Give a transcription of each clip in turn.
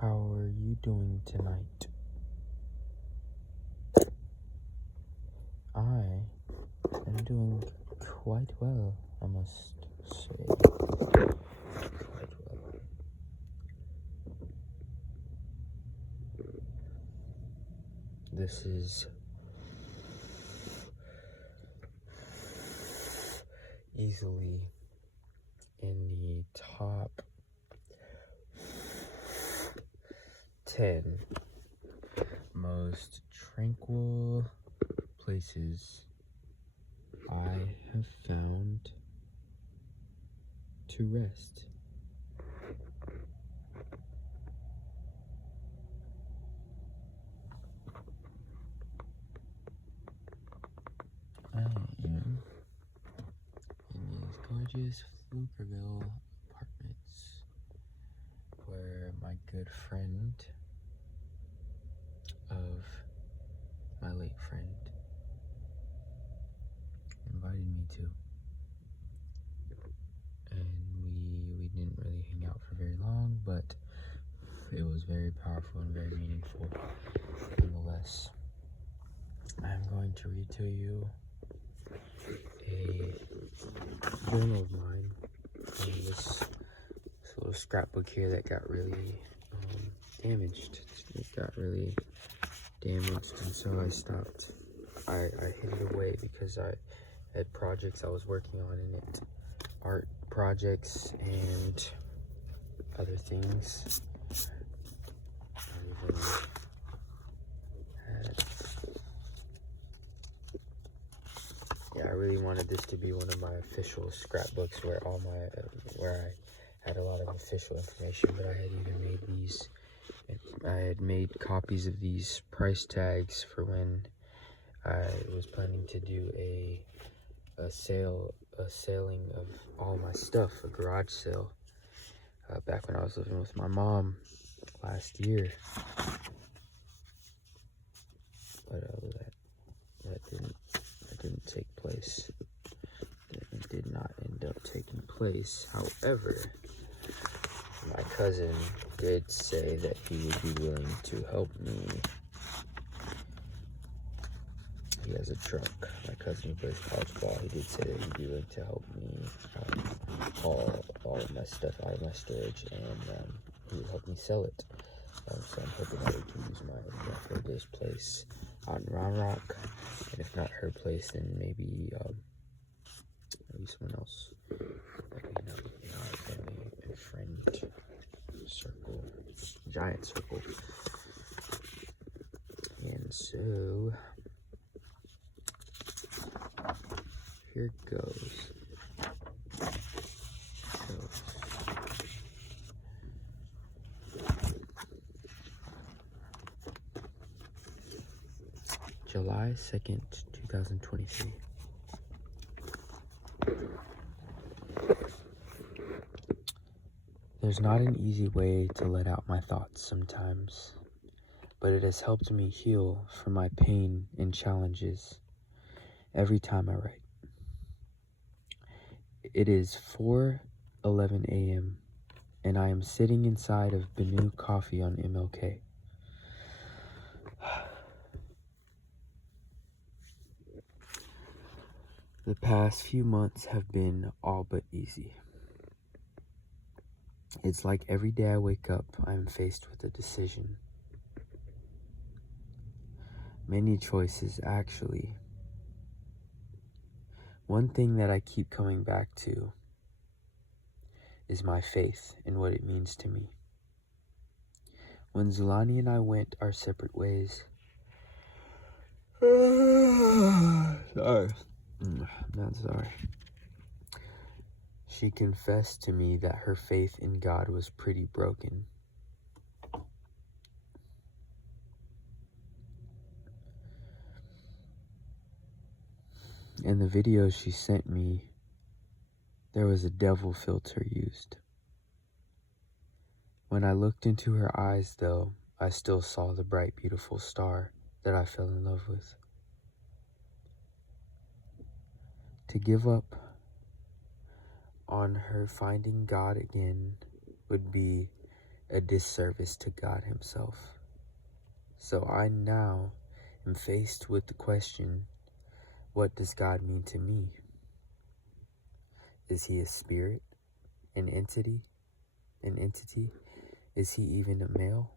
How are you doing tonight? I am doing quite well, I must say. Quite well. This is easily in the top 10 most tranquil places I have found to rest. I am in these gorgeous Pflugerville apartments where my good friend of my late friend invited me to, and we didn't really hang out for very long, but it was very powerful and very meaningful nonetheless. I'm going to read to you a journal of mine from this little scrapbook here that got really damaged. It got really damaged, and so I stopped. I hid it away because I had projects I was working on in it, art projects and other things. I even had, I really wanted this to be one of my official scrapbooks where I had a lot of official information, but I had even made these. I had made copies of these price tags for when I was planning to do a sailing of all my stuff, a garage sale, back when I was living with my mom last year. But that didn't take place. It did not end up taking place. However, my cousin did say that he would be willing to help me. He has a truck. My cousin who plays college ball, he did say that he'd be willing to help me haul all of my stuff out of my storage, and he would help me sell it. So I'm hoping that we can use my grandmother's place out in Round Rock, and if not her place, then maybe someone else that we know in our family and friend circle, giant circle. And so here goes. July 2nd, 2023. There's not an easy way to let out my thoughts sometimes, but it has helped me heal from my pain and challenges every time I write. It is 4:11 a.m. and I am sitting inside of Benu Coffee on MLK. The past few months have been all but easy. It's like every day I wake up, I am faced with a decision. Many choices, actually. One thing that I keep coming back to is my faith and what it means to me. When Zulani and I went our separate ways, sorry, I'm not sorry. She confessed to me that her faith in God was pretty broken. In the video she sent me, there was a devil filter used. When I looked into her eyes, though, I still saw the bright, beautiful star that I fell in love with. To give up on her finding God again would be a disservice to God himself. So I now am faced with the question, what does God mean to me? Is he a spirit, an entity? Is he even a male?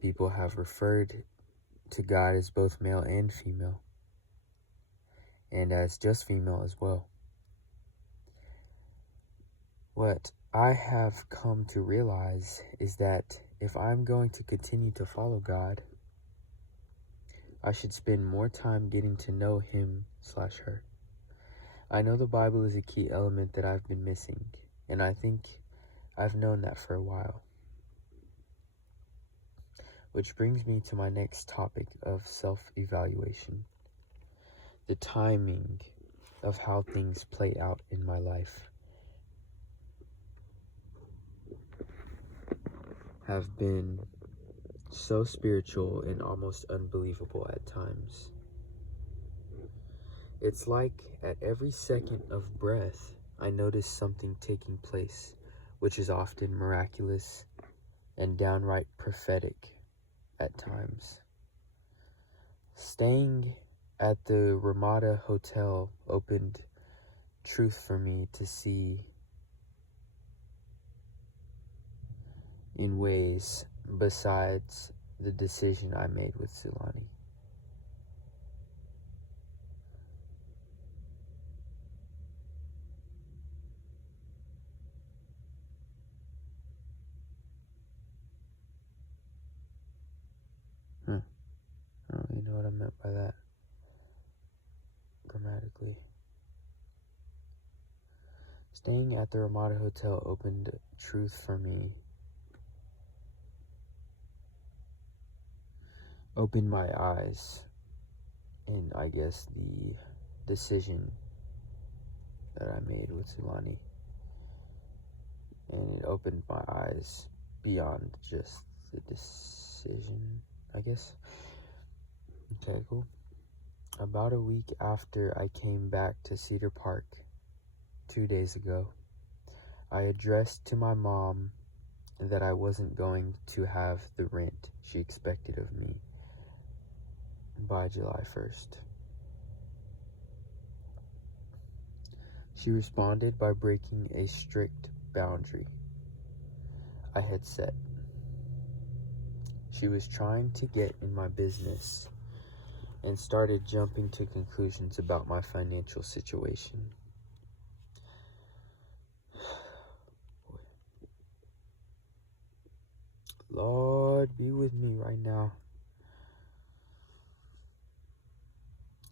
People have referred to God as both male and female, and as just female as well. What I have come to realize is that if I'm going to continue to follow God, I should spend more time getting to know him/her. I know the Bible is a key element that I've been missing, and I think I've known that for a while. Which brings me to my next topic of self-evaluation. The timing of how things play out in my life have been so spiritual and almost unbelievable at times. It's like at every second of breath, I notice something taking place, which is often miraculous and downright prophetic at times. Staying at the Ramada Hotel opened truth for me to see in ways besides the decision I made with Sulani. I don't really know what I meant by that grammatically. Staying at the Ramada Hotel opened truth for me. Opened my eyes in, I guess, the decision that I made with Sulani. And it opened my eyes beyond just the decision, I guess. Okay, cool. About a week after I came back to Cedar Park 2 days ago, I addressed to my mom that I wasn't going to have the rent she expected of me by July 1st. She responded by breaking a strict boundary I had set. She was trying to get in my business and started jumping to conclusions about my financial situation. Lord, be with me right now.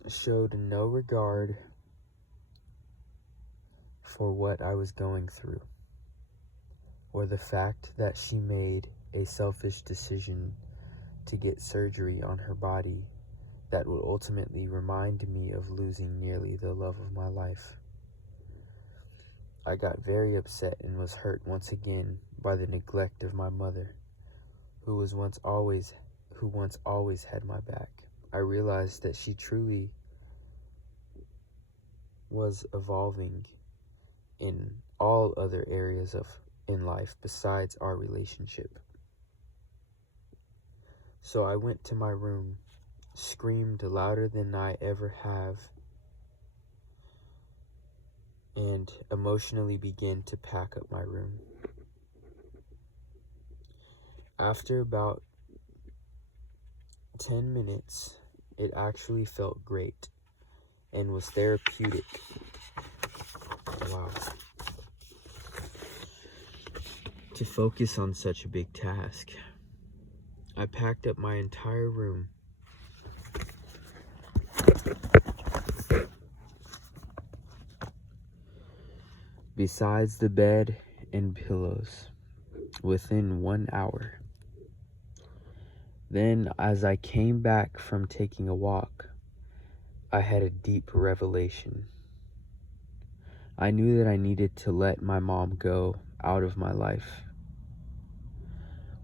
Showed no regard for what I was going through, or the fact that she made a selfish decision to get surgery on her body that would ultimately remind me of losing nearly the love of my life. I got very upset and was hurt once again by the neglect of my mother, who once always had my back. I realized that she truly was evolving in all other areas in life besides our relationship. So I went to my room, screamed louder than I ever have, and emotionally began to pack up my room. After about 10 minutes, it actually felt great and was therapeutic. Wow. To focus on such a big task. I packed up my entire room. Besides the bed and pillows, within 1 hour. Then, as I came back from taking a walk, I had a deep revelation. I knew that I needed to let my mom go out of my life.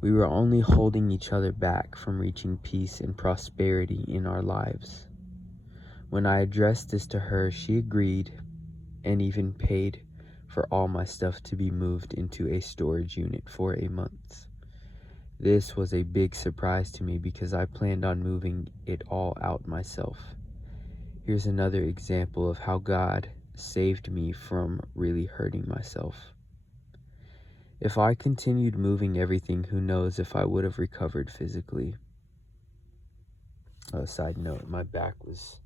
We were only holding each other back from reaching peace and prosperity in our lives. When I addressed this to her, she agreed and even paid for all my stuff to be moved into a storage unit for a month. This was a big surprise to me because I planned on moving it all out myself. Here's another example of how God saved me from really hurting myself. If I continued moving everything, who knows if I would have recovered physically. Side note, my back was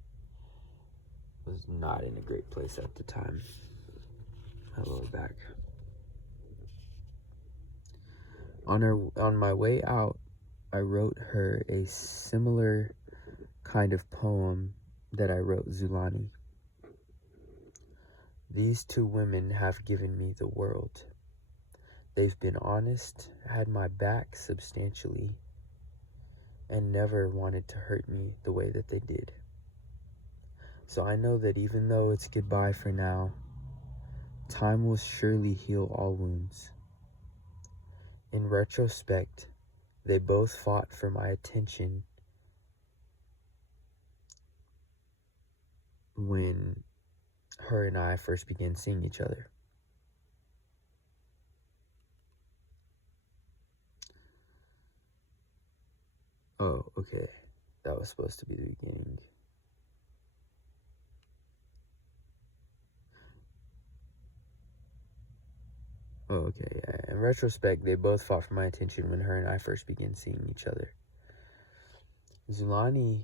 not in a great place at the time. My lower back. On my way out, I wrote her a similar kind of poem that I wrote Zulani. These two women have given me the world. They've been honest, had my back substantially, and never wanted to hurt me the way that they did. So I know that even though it's goodbye for now, time will surely heal all wounds. In retrospect, they both fought for my attention when her and I first began seeing each other. Oh, okay. That was supposed to be the beginning. Oh, okay. Yeah. In retrospect, they both fought for my attention when her and I first began seeing each other. Zulani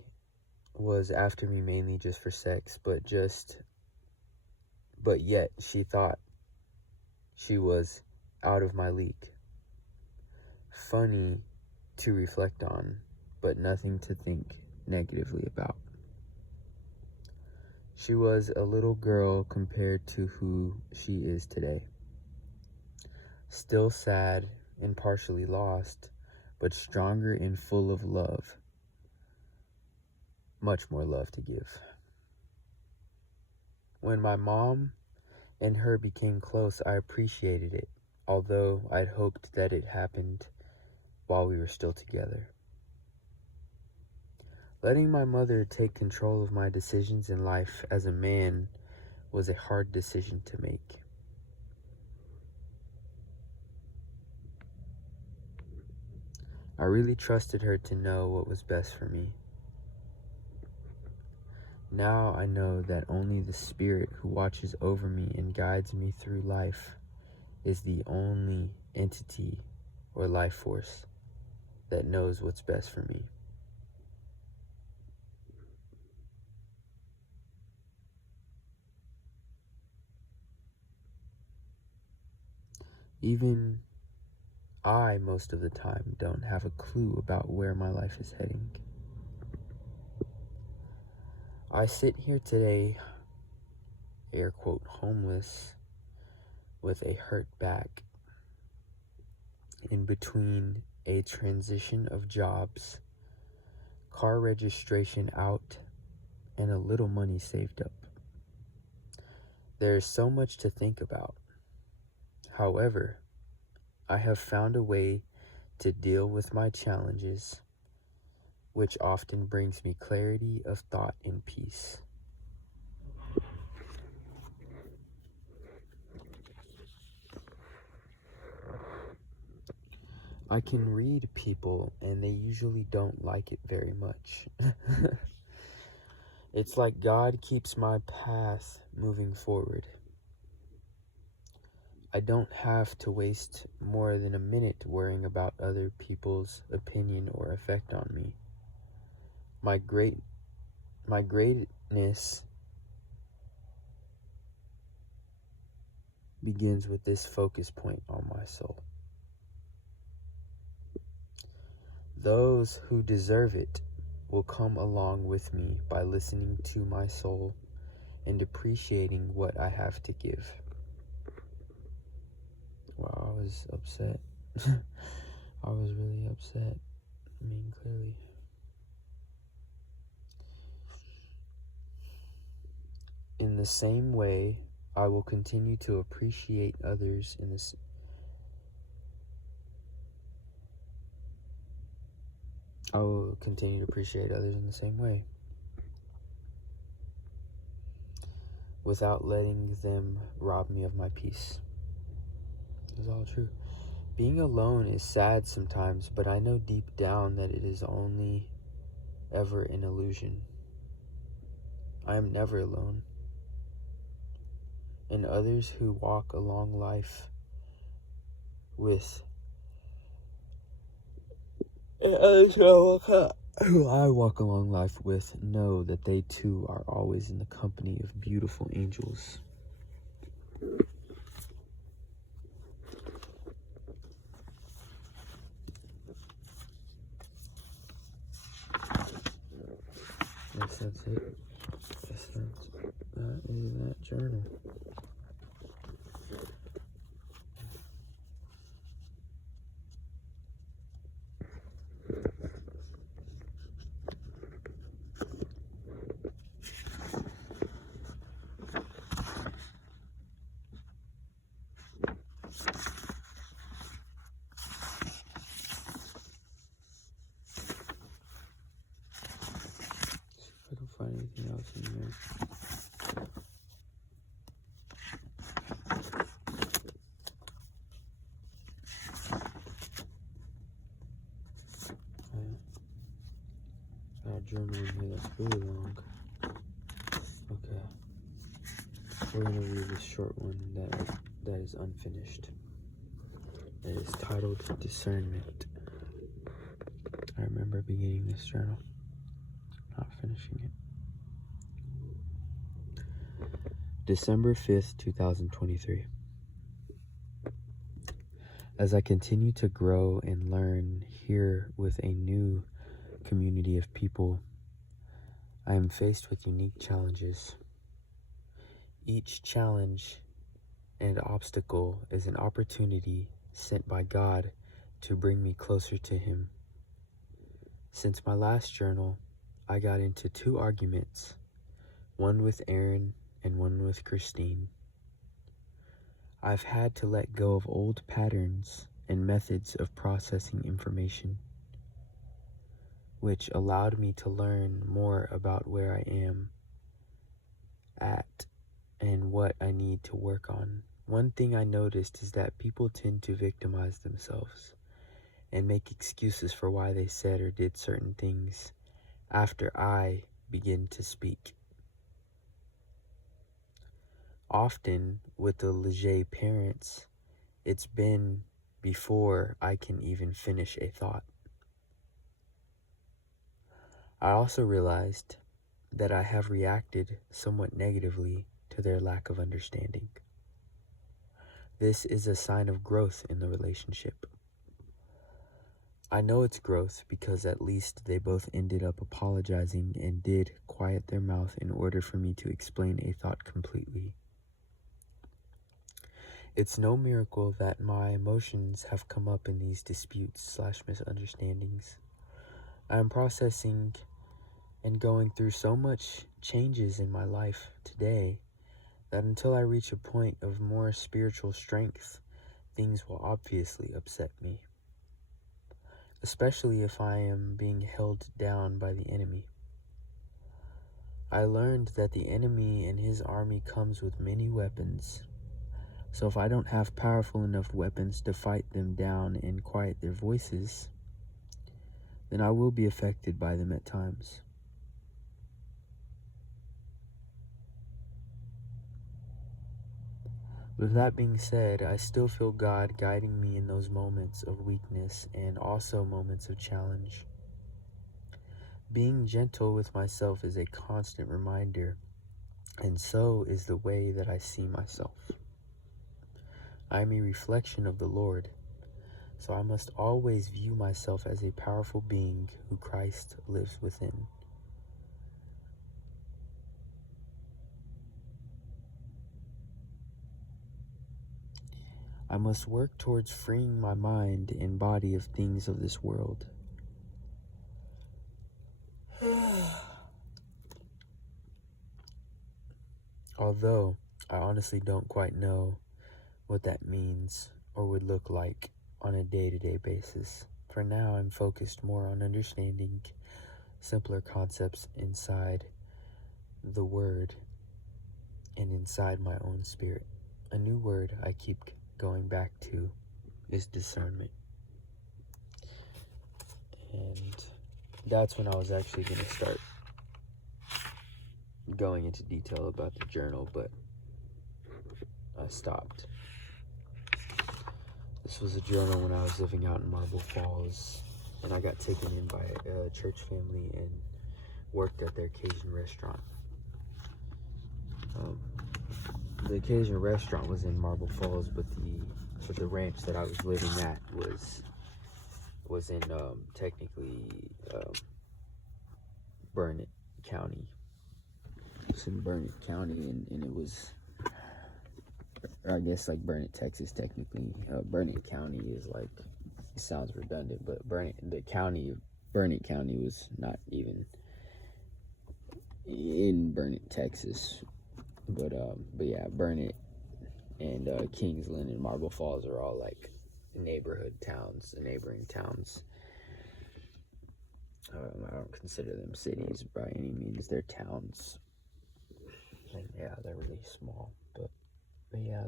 was after me mainly just for sex, but yet she thought she was out of my league. Funny to reflect on, but nothing to think negatively about. She was a little girl compared to who she is today. Still sad and partially lost, but stronger and full of love. Much more love to give. When my mom and her became close, I appreciated it, although I'd hoped that it happened while we were still together. Letting my mother take control of my decisions in life as a man was a hard decision to make. I really trusted her to know what was best for me. Now I know that only the Spirit who watches over me and guides me through life is the only entity or life force that knows what's best for me. Even I, most of the time, don't have a clue about where my life is heading. I sit here today, air quote, homeless, with a hurt back, in between a transition of jobs, car registration out, and a little money saved up. There is so much to think about. However, I have found a way to deal with my challenges, which often brings me clarity of thought and peace. I can read people and they usually don't like it very much. It's like God keeps my path moving forward. I don't have to waste more than a minute worrying about other people's opinion or effect on me. My greatness begins with this focus point on my soul. Those who deserve it will come along with me by listening to my soul and appreciating what I have to give. Wow, I was upset. I was really upset. I mean, clearly. In the same way, I will continue to appreciate others in this. I will continue to appreciate others in the same way. without letting them rob me of my peace. It's all true. Being alone is sad sometimes, but I know deep down that it is only ever an illusion. I am never alone. And others who walk along life with who I walk along life with know that they too are always in the company of beautiful angels. Yes, that's it. That is that journal. See if I can find anything else in there. Got a journal in here that's really long. Okay. We're gonna read this short one that is unfinished. It is titled Discernment. I remember beginning this journal, not finishing it. December 5th, 2023. As I continue to grow and learn here with a new community of people, I am faced with unique challenges. Each challenge and obstacle is an opportunity sent by God to bring me closer to Him. Since my last journal, I got into 2 arguments, one with Aaron and one with Christine. I've had to let go of old patterns and methods of processing information, which allowed me to learn more about where I am at and what I need to work on. One thing I noticed is that people tend to victimize themselves and make excuses for why they said or did certain things after I begin to speak. Often with the Leger parents, it's been before I can even finish a thought. I also realized that I have reacted somewhat negatively to their lack of understanding. This is a sign of growth in the relationship. I know it's growth because at least they both ended up apologizing and did quiet their mouth in order for me to explain a thought completely. It's no miracle that my emotions have come up in these disputes/misunderstandings. I am processing and going through so much changes in my life today that until I reach a point of more spiritual strength, things will obviously upset me, especially if I am being held down by the enemy. I learned that the enemy and his army comes with many weapons. So if I don't have powerful enough weapons to fight them down and quiet their voices, then I will be affected by them at times. With that being said, I still feel God guiding me in those moments of weakness and also moments of challenge. Being gentle with myself is a constant reminder, and so is the way that I see myself. I am a reflection of the Lord, so I must always view myself as a powerful being who Christ lives within. I must work towards freeing my mind and body of things of this world. Although I honestly don't quite know what that means or would look like on a day-to-day basis. For now, I'm focused more on understanding simpler concepts inside the Word and inside my own spirit. A new word I keep going back to is discernment. And that's when I was actually going to start going into detail about the journal, but I stopped. This was a journal when I was living out in Marble Falls, and I got taken in by a church family and worked at their Cajun restaurant. The Cajun restaurant was in Marble Falls, but the ranch that I was living at was in technically Burnett County. It's in Burnett County, and it was, I guess, like Burnett, Texas. Technically, Burnett County is like, it sounds redundant, but the county of Burnett County was not even in Burnett, Texas. But yeah, Burnett and Kingsland and Marble Falls are all like neighboring towns. I don't consider them cities by any means. They're towns. And yeah, they're really small. But yeah,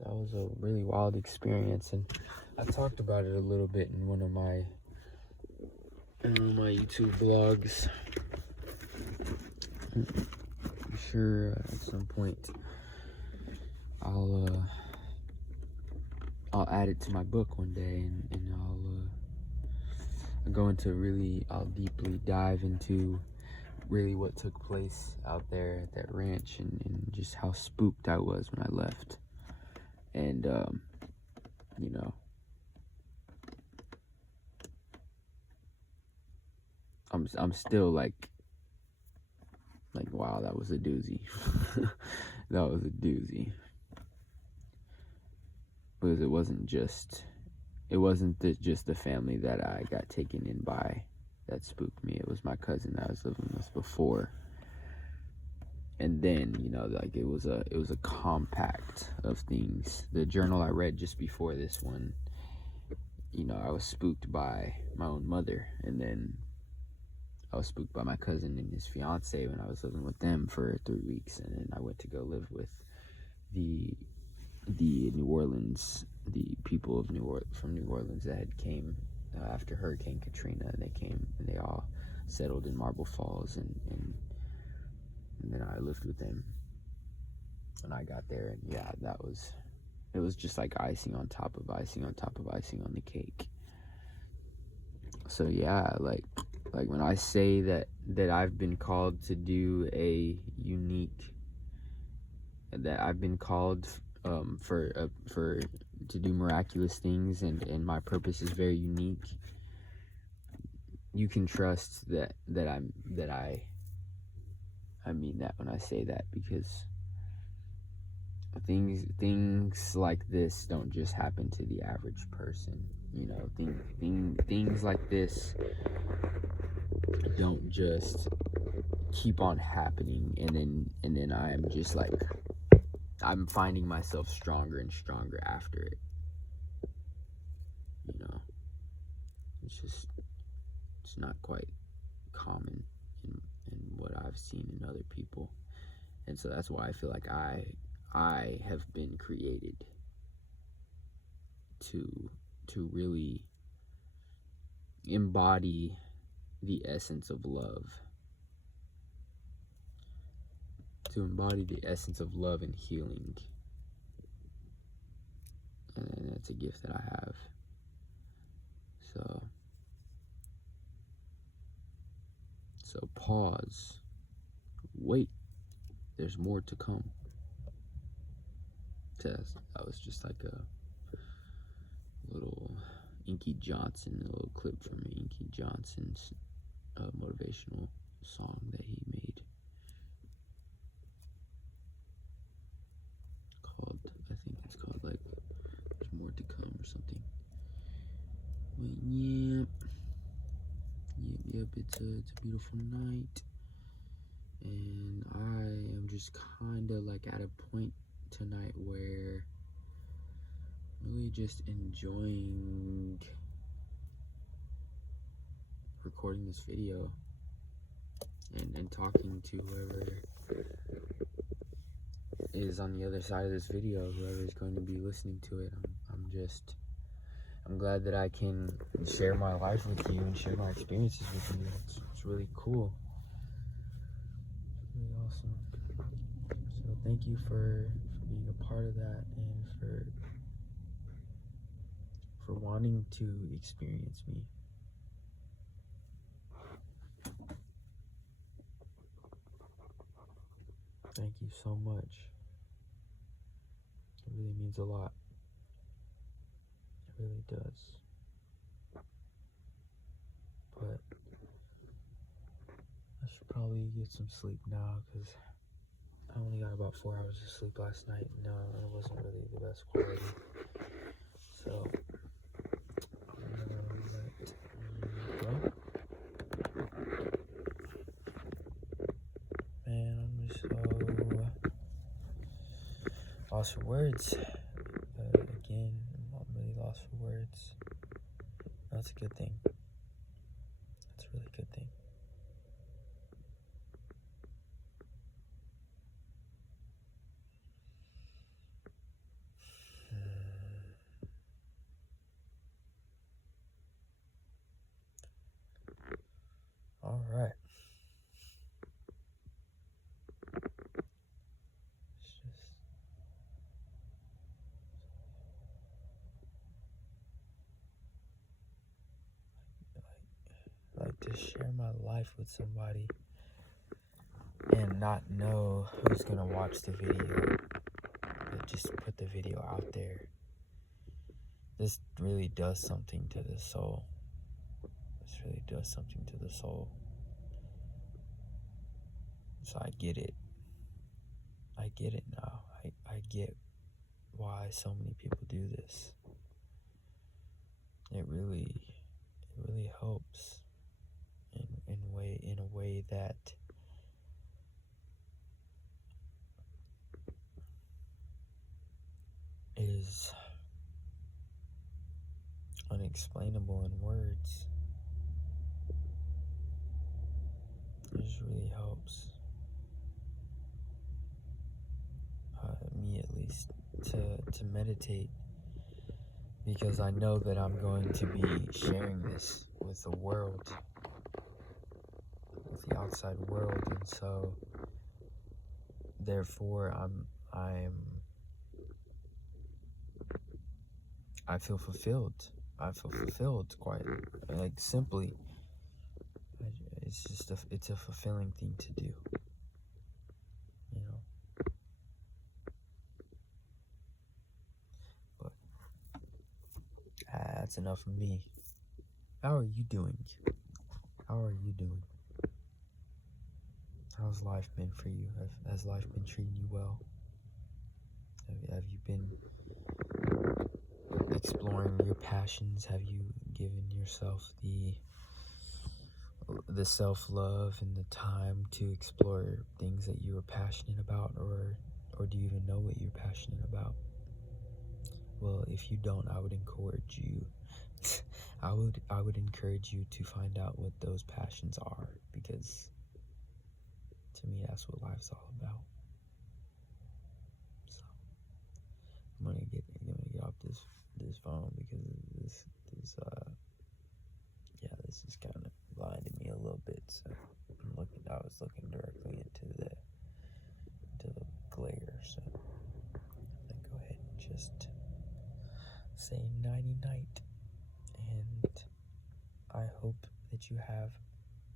that was a really wild experience, and I talked about it a little bit in one of my YouTube vlogs. I'm sure at some point I'll add it to my book one day, and I'll deeply dive into really what took place out there at that ranch, and just how spooked I was when I left. And you know, I'm still like wow, that was a doozy. That was a doozy. Because it wasn't just the family that I got taken in by that spooked me. It was my cousin that I was living with before. And then, you know, like it was a compact of things. The journal I read just before this one, you know, I was spooked by my own mother, and then I was spooked by my cousin and his fiance when I was living with them for 3 weeks, and then I went to go live with the New Orleans, the people of from New Orleans that had came after Hurricane Katrina, and they came and they all settled in Marble Falls, and then I lived with them when I got there. And yeah, it was just like icing on top of icing on top of icing on the cake. So yeah, like when I say that I've been called to do that I've been called to do miraculous things, and my purpose is very unique, you can trust that I mean that when I say that, because things like this don't just happen to the average person. You know, things like this don't just keep on happening, and then I'm just like, I'm finding myself stronger and stronger after it. You know, it's not quite common in what I've seen in other people. And so that's why I feel like I have been created to really embody the essence of love. To embody the essence of love and healing. And that's a gift that I have. So pause. Wait. There's more to come. That was just like a little Inky Johnson, a little clip from Inky Johnson's motivational song that he made. I think it's called like There's More to Come or something. But yep, it's a beautiful night, and I am just kind of like at a point tonight where I'm really just enjoying recording this video and talking to whoever is on the other side of this video, whoever is going to be listening to it. I'm glad that I can share my life with you and share my experiences with you. It's really cool. It's really awesome. So thank you for being a part of that, and for wanting to experience me. Thank you so much. It really means a lot. It really does. But I should probably get some sleep now, because I only got about 4 hours of sleep last night. No, it wasn't really the best quality. So I'm gonna let you go. Man, I'm just so lost for words. Again, I'm really lost for words. That's a good thing. That's a really good thing. All right. It's just like to share my life with somebody and not know who's gonna watch the video, but just put the video out there. This really does something to the soul. This really does something to the soul. So I get it. I get it now. I get why so many people do this. It really helps in a way that is unexplainable in words. It just really helps me, at least, to meditate, because I know that I'm going to be sharing this with the world, with the outside world, and so therefore I feel fulfilled. I feel fulfilled, quite like simply. It's just it's a fulfilling thing to do, you know. But that's enough of me. How are you doing? How are you doing? How's life been for you? Has life been treating you well? Have you been exploring your passions? Have you given yourself the self-love and the time to explore things that you are passionate about, or do you even know what you're passionate about? Well, if you don't, I would encourage you I would encourage you to find out what those passions are, because to me that's what life's all about. So I'm gonna get off this phone, because this is kind of blinding me a little bit. So I was looking directly into the glare. So I'm gonna go ahead and just say nighty night, and I hope that you have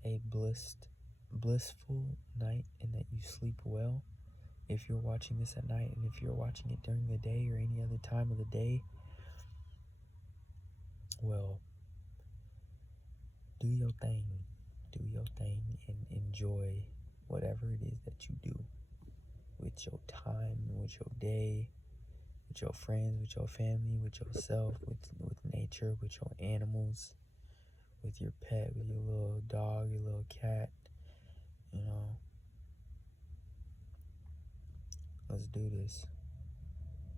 a blissful night, and that you sleep well. If you're watching this at night, and if you're watching it during the day or any other time of the day, well, do your thing, and enjoy whatever it is that you do with your time, with your day, with your friends, with your family, with yourself, with nature, with your animals, with your pet, with your little dog, your little cat, you know. Let's do this.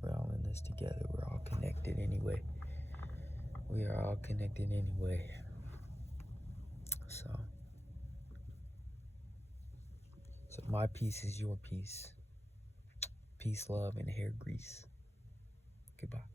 We're all in this together. We're all connected anyway. We are all connected anyway. So my peace is your peace. Peace, love, and hair grease. Goodbye.